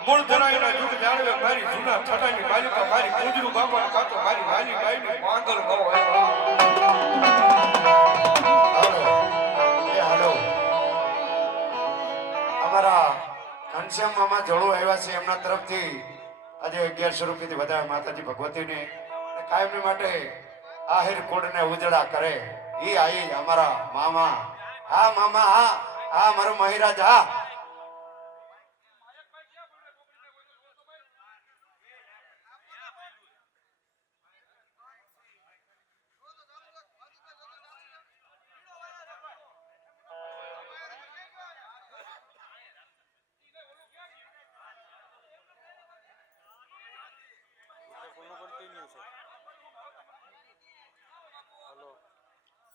મૂળ ધરાઈના યુગ જાળવે મારી જૂના છટાની બાલિકા મારી કુંજરું બાપા કાતો મારી વાલી બાઈની પાંગલ નો હાલો અમારા ઘનશ્યામ મામા જોડો આવ્યા છે એમના તરફથી આજે 1100 રૂપિયાથી વધારે માતાજી ભગવતીને કાયમી માટે આહિર કુળને ઉજળા કરે ઈ આઈ અમારા મામા હા મામા હા મારો મહિરાજ હા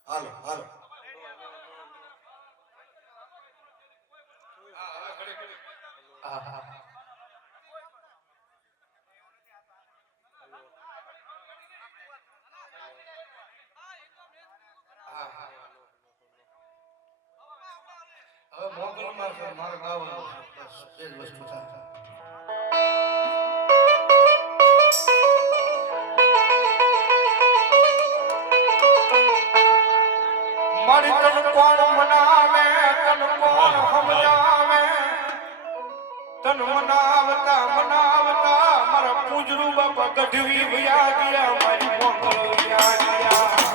હાલો હાલો હવે મોગલમાં છે મારે ગાવાનું બસ એ જ વસ્તુ થાય મારી તન કોણ મનાવે તન કોણ સમજાવે તન મનાવતા મારા પૂજરું બાપા ગઢવી વયા ગયા મારી મોગલ વયા ગયા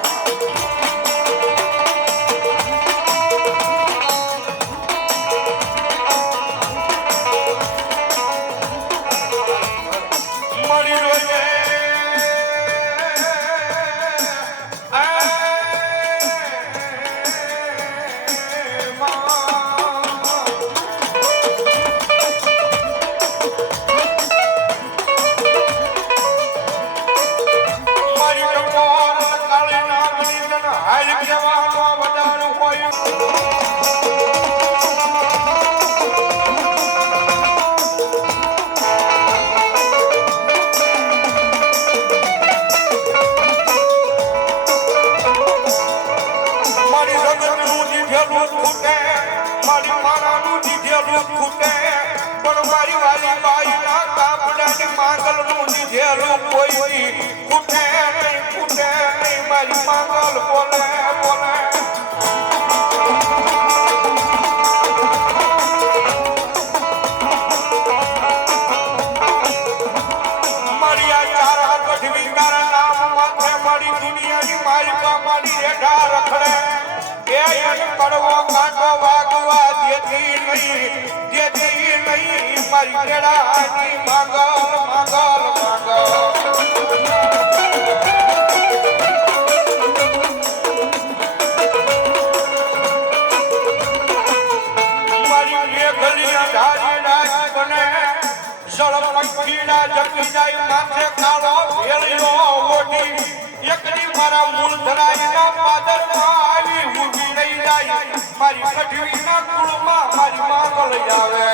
મારી કઠીના કુળમાં મારી માંગલ આવે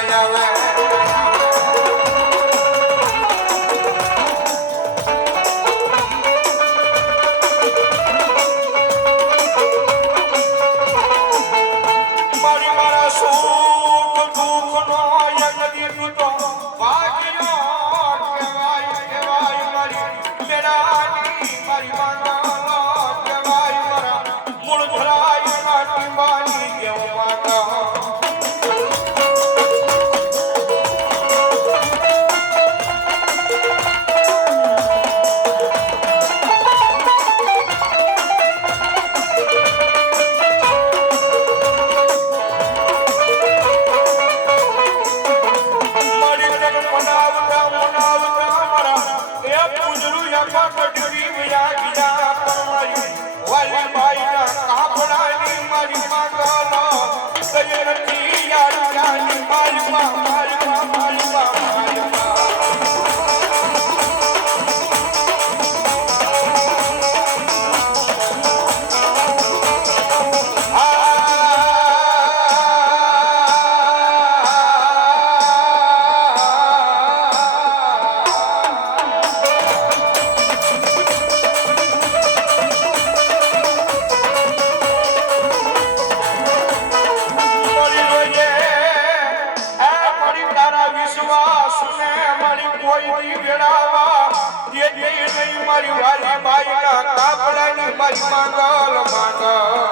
સય નથી યાર જાની માલમાં માલમાં માલમાં મારી વાલી બાઈ ના કાપડાની મારી માંગલ માંગલ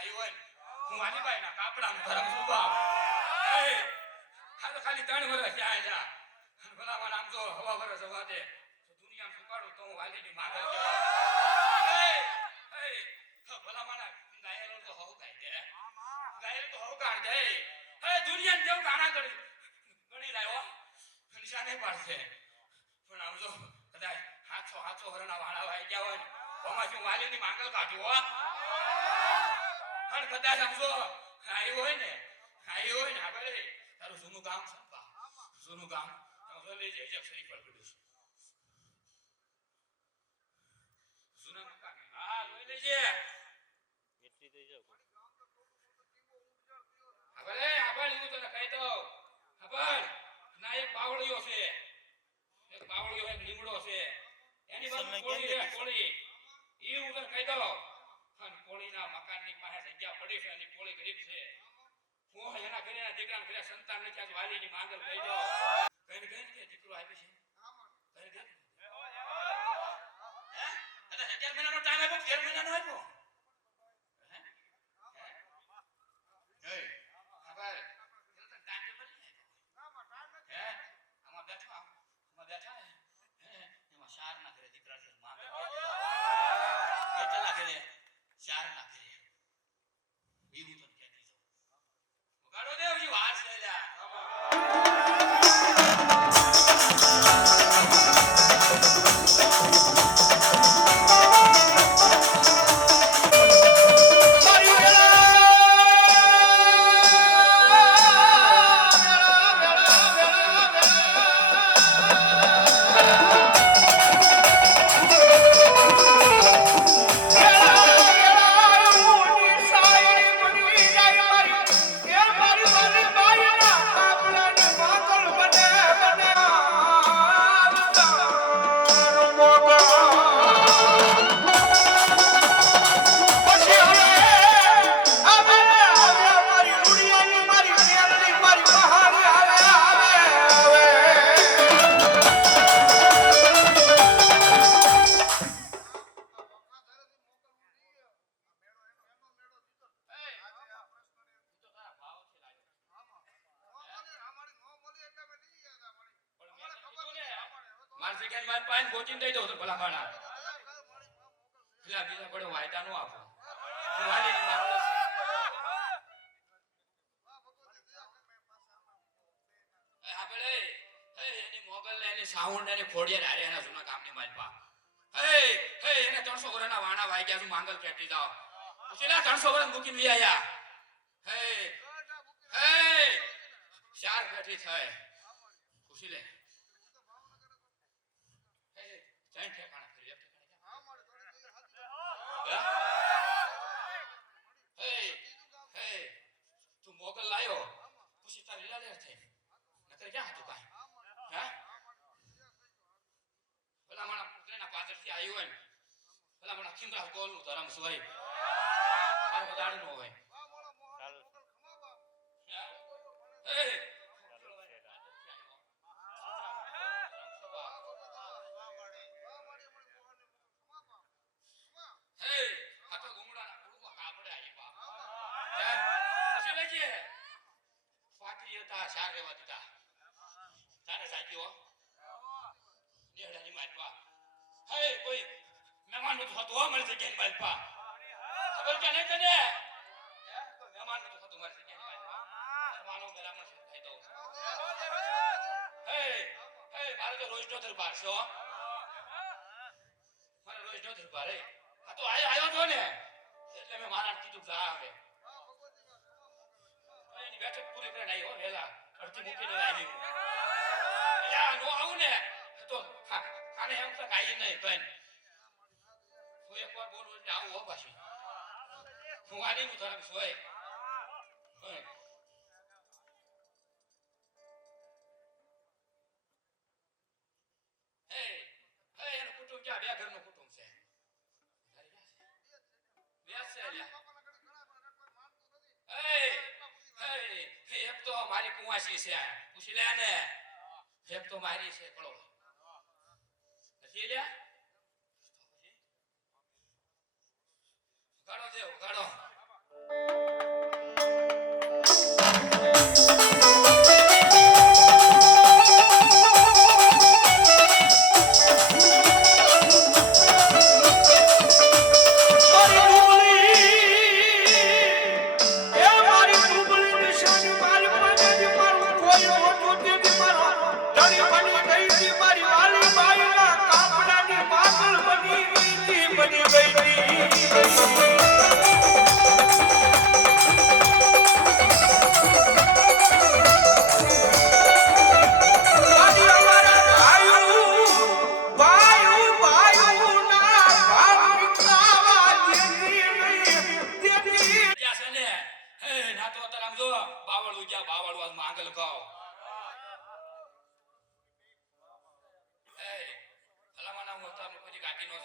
આવ્યો હોય ને હું વાલીબાઈ ના કાપડાનું ધરમ સુકાવ એ હાલ ખાલી 3 વર્ષ જાય જા અને ભલામાં આમ જો હવા વર્ષ હવા દે તો દુનિયામાં સુકાડું તો હું વાલીની માગર એ ભલામાં ગાયેલો તો હવ ગાય દે ગાયેલો તો હવ કાઢ દે હે દુનિયાને જેવું કાણા કરી ગણી લાયો નિશાને પાડશે પણ આમ જો કદાચ હાથો હરણા વાળા વાઈ ગયા હોય ને આમાં શું વાલીની માંગલ કાઢ્યું હો અને કદાચ આમ જો આવ્યો હોય ને આગળ તારું જૂનું ગામ સંપા જૂનું ગામ તો લઈ જાય જગ શરીફ પર પડ્યું જૂના મકાન હા લઈ લેજે એટલી થઈ જાવ આગળ હું તને કહી દઉં આગળ ના એક બાવળિયો છે એક લીમડો છે એની બાજુ કોળી ઈ હું તને કહી દઉં અને કોળીના મકાનની પાસે જગ્યા પડી છે અને કોળી ગરીબ છે હું એના ઘરેના દીકરાને ઘરે સંતાન નથી આજ વાલીની માંગલ કહી દઉં કઈ કે દીકરો આપી છે કઈ હે અરે 11 મહિનાનો ટાઈમ આપ્યો 13 મહિનાનો આપ્યો હે આગળ ચાર ના કરે દીકરા છે માંગે કેટલા કરે ચાર ના કરે બીવું તો કહેતી જો વગાડો દેવજી વાર છે લ્યા માર જગ્યાએ માર પાન ગોચીને દઈ દો તો ભલા માણા બીજા પડે વાયદા નો આપો વાલીની માંગલ છે આપણે એની મોગલ ને એની સાઉન્ડ ને ખોડિયા હારે એના જૂના ગામની માલપા એને 300 વર્ષના વાણા વાઈ ગયા છું માંગલ કેટી જાવ ઉછેલા 300 વર્ષ મૂકીને વી આયા ચાર પેટી થાય ખુશી લે ચાઈ ઠેકાણા ફરી તું મોગલ લાયો પછી તાર લીલા લેર થઈ નકર ક્યાં હતું કાઈ હે ભલા માણા પુત્રના પાછળથી આવ્યો હોય ભલા માણા ખીમરા ગોલનું ધરમ સુવાય આ બધાડ નો હોય ચાર રેવા દીધા તારે સાચી હો નેડાની મારવા કોઈ મહેમાન નું થતું હો મળી જગ્યાની મારવા ખબર કે નહીં તને કોઈ મહેમાન નું થતું મળી જગ્યાની મારવા માનો બરાબર થઈ દઉં મારે તો રોજ નો દરબાર છે મારે રોજ નો દરબાર આ તો આવ્યો તો ને એટલે મેં મારા કીધું જા આવે એની બેઠક પૂરી કરીને આવી હો વેલા અડધી મૂકીને આવી યા નો આવું ને તો આને એમ તો કાઈ નહીં કઈ હું એકવાર બોલું એટલે આવું હો પાછી હું આની હું ધરમ સોય એનું કુટુંબ ક્યાં બે ઘરનું કુટુંબ છે વ્યાસ છે એક તો મારી કુવાસી છે પૂછી લે ને એક તો મારી છે કળો નથી લે ગાડો દે ગાડો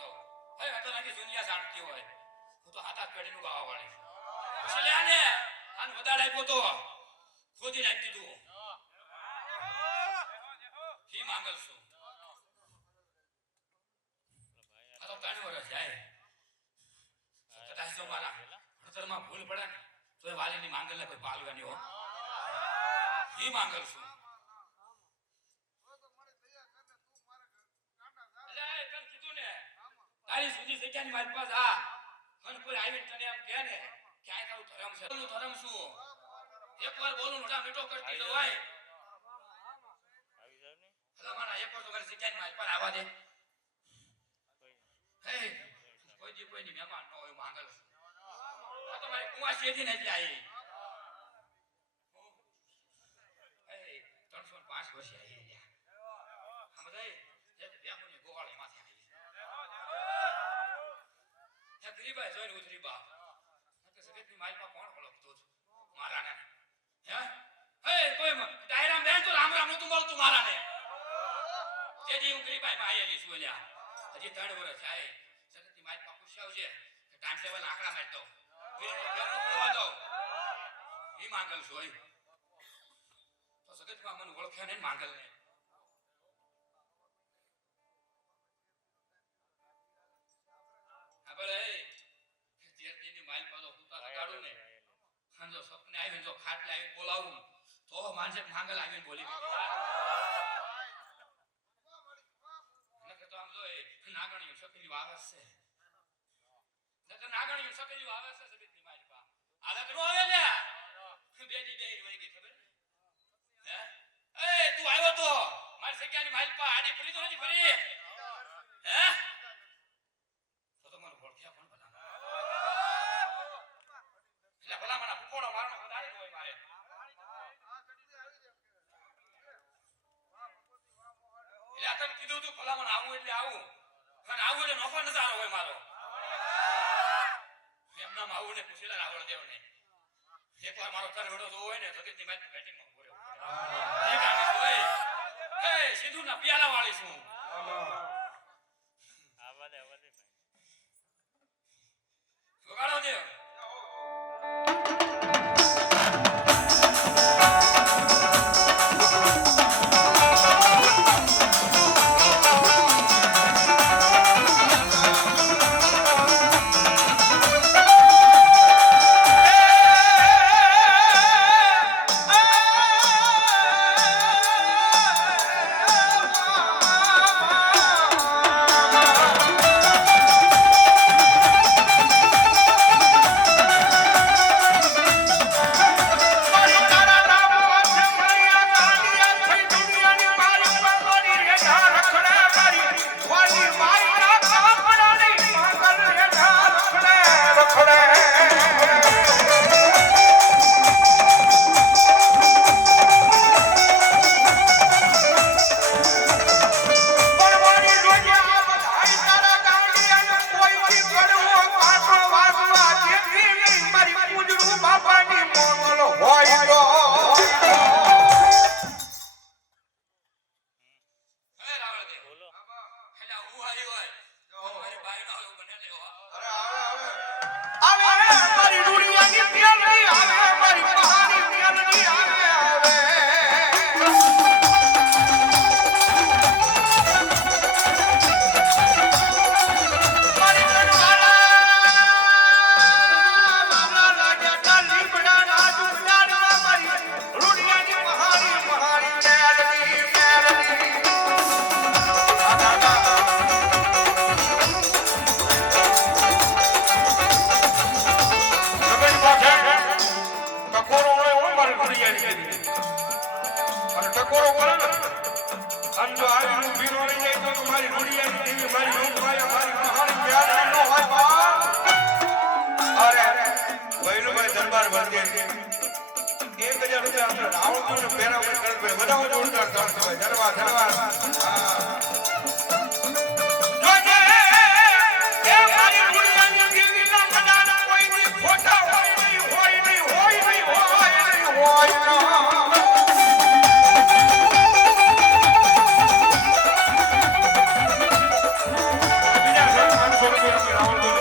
છો હે અટલાની દુનિયા જાણતી હોય હું તો હાથ પેઢીનું ગાવા વાળી પછી લે આને આને વધારે આપ્યો તો ખોદી નાખી દીધું કી માંગલ છું આ તો 3 વર્ષ જાય કદાચ જો મારા ભણતરમાં ભૂલ પડે ને તો એ વાલીની માંગલને કોઈ પાલવાની હો કી માંગલ છું તારી સુધી જગ્યાની મારી પાસે આ અને કોઈ આવીને તને એમ કહે ને કે આ તારું ધર્મ છે તારું ધર્મ શું એકવાર બોલું મોટા મીઠો કરતી જવાય ભલામાના એકવાર તો મારી જગ્યાની મારી પાસે આવવા દે હે કોઈની મહેમાન ન હોય માંગલ આ તો મારી કુવા શેધી ને એટલે આવી હે 305 વર્ષે આવી રહ્યા સમજાય એક વ્યામોની ગોવાળી માથે આવી ગરીબાઈ જોઈને ઉતરી બા કે સગતની મારી પા કોણ ઓળખતો મારાને હે કોઈ ડાયરામ બેન તો રામ રામ નતું બોલતું મારાને તેજી હું ગરીબાઈ માં આયેલી છું લ્યા હજી 3 વર્ષ થાય સગતની મારી પા પૂછ્યા છે કે ટાઈમ ટેબલ આંકડા મારી દો વીરનો ફેરનો પડવા દો ઈ માંગલ જોઈ તો સગતમાં મને ઓળખ્યા નહીં માંગલ ને જો સપને આવીને જો ખાટલે આવીને બોલાવું તો માનસે માંગલ આવીને બોલી નકર તો આમ જો નાગણીઓ સકલી વાવસ છે નકર નાગણીઓ સકલી વાવસ છે સબીતની મારી પા આલા કરો આવે લે બેડી બેહી વઈ ગઈ ખબર હે એ તું આવ્યો તો મારી સગ્યાની મારી પા આડી ફરી તો નથી ફરી હે તો મને ઓળખ્યા કોણ ભલા એટલે ભલા મને ફૂફોડો મારનો વધારે હોય મારે એટલે આ તને કીધું તું ભલા મને આવું એટલે આવું અને આવું એટલે નફો નજારો હોય મારો એમના આવું ને પૂછેલા રાવળ દેવ ને એકવાર મારો તરવડો જો હોય ને જગતની મારી બેટિંગ માં બોલ્યો એ કાઢી હોય હે સિંધુ ના પિયાલા વાળી છું આવાદે વગાડો દેવ રાવણ